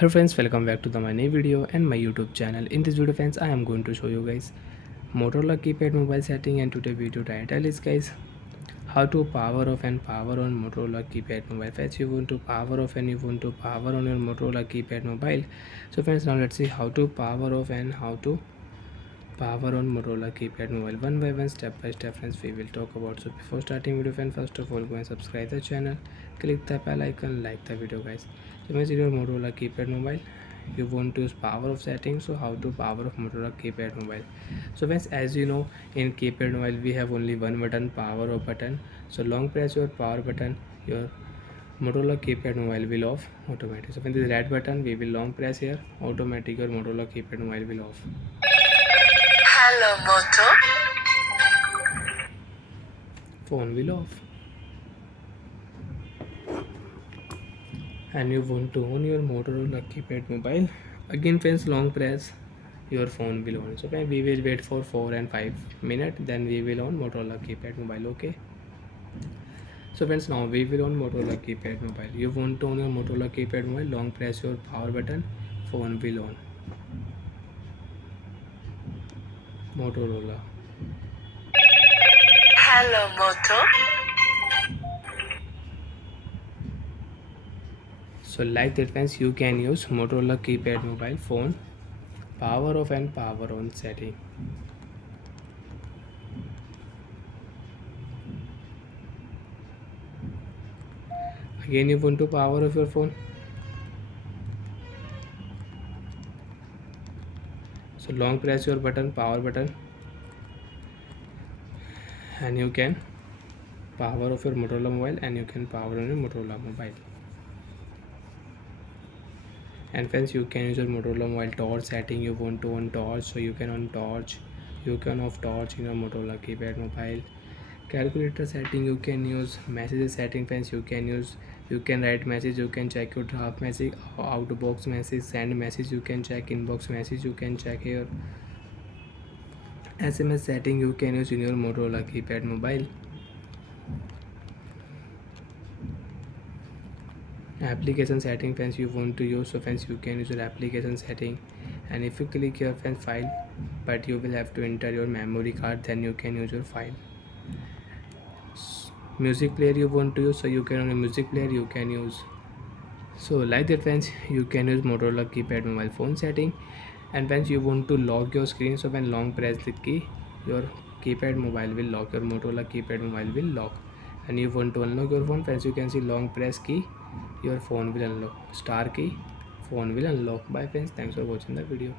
Hello friends, welcome back to my new video and my YouTube channel. In this video friends, I am going to show you guys Motorola keypad mobile setting, and today video title is guys how to power off and power on Motorola keypad mobile. Friends, you want to power off and you want to power on your Motorola keypad mobile. So friends, now let's see how to power off and how to power on Motorola keypad mobile. One by one, step by step friends, we will talk about. So before starting video friends, first of all go and subscribe the channel, click the bell icon, like the video guys. So friends, in your Motorola keypad mobile you want to use power off settings. So how to power off Motorola keypad mobile? So friends, as you know, in keypad mobile we have only one button, power off button. So long press your power button, your Motorola keypad mobile will off automatic. So when this red button we will long press here, automatic your Motorola keypad mobile will off. Hello, Moto. Phone will off. And you want to on your Motorola keypad mobile, again friends, long press, your phone will on. So we will wait for 4 and 5 minutes, then we will on Motorola keypad mobile. Okay, so friends, now we will on Motorola keypad mobile. You want to on your Motorola keypad mobile, long press your power button, phone will on. Motorola. Hello, Moto. So like that friends, you can use Motorola keypad mobile phone power off and power on setting. Again you want to power off your phone, so long press your button, power button, and you can power off your Motorola mobile and you can power on your Motorola mobile. And friends, you can use your Motorola mobile torch setting. You want to on torch, so you can on torch, you can off torch in your Motorola keypad mobile. Calculator setting, you can use messages setting friends. You can use, you can write message, you can check your draft message, outbox message, send message, you can check inbox message, you can check here. SMS setting you can use in your Motorola keypad mobile. Application setting friends, you want to use, so friends you can use your application setting. And if you click here friends file, but you will have to enter your memory card, then you can use your file. Music player you want to use, so you can on a music player you can use. So like that friends, you can use Motorola keypad mobile phone setting. And friends, you want to lock your screen, so when long press the key, your keypad mobile will lock, your Motorola keypad mobile will lock. And you want to unlock your phone friends, you can see long press key, your phone will unlock, star key, phone will unlock. Bye friends, thanks for watching the video.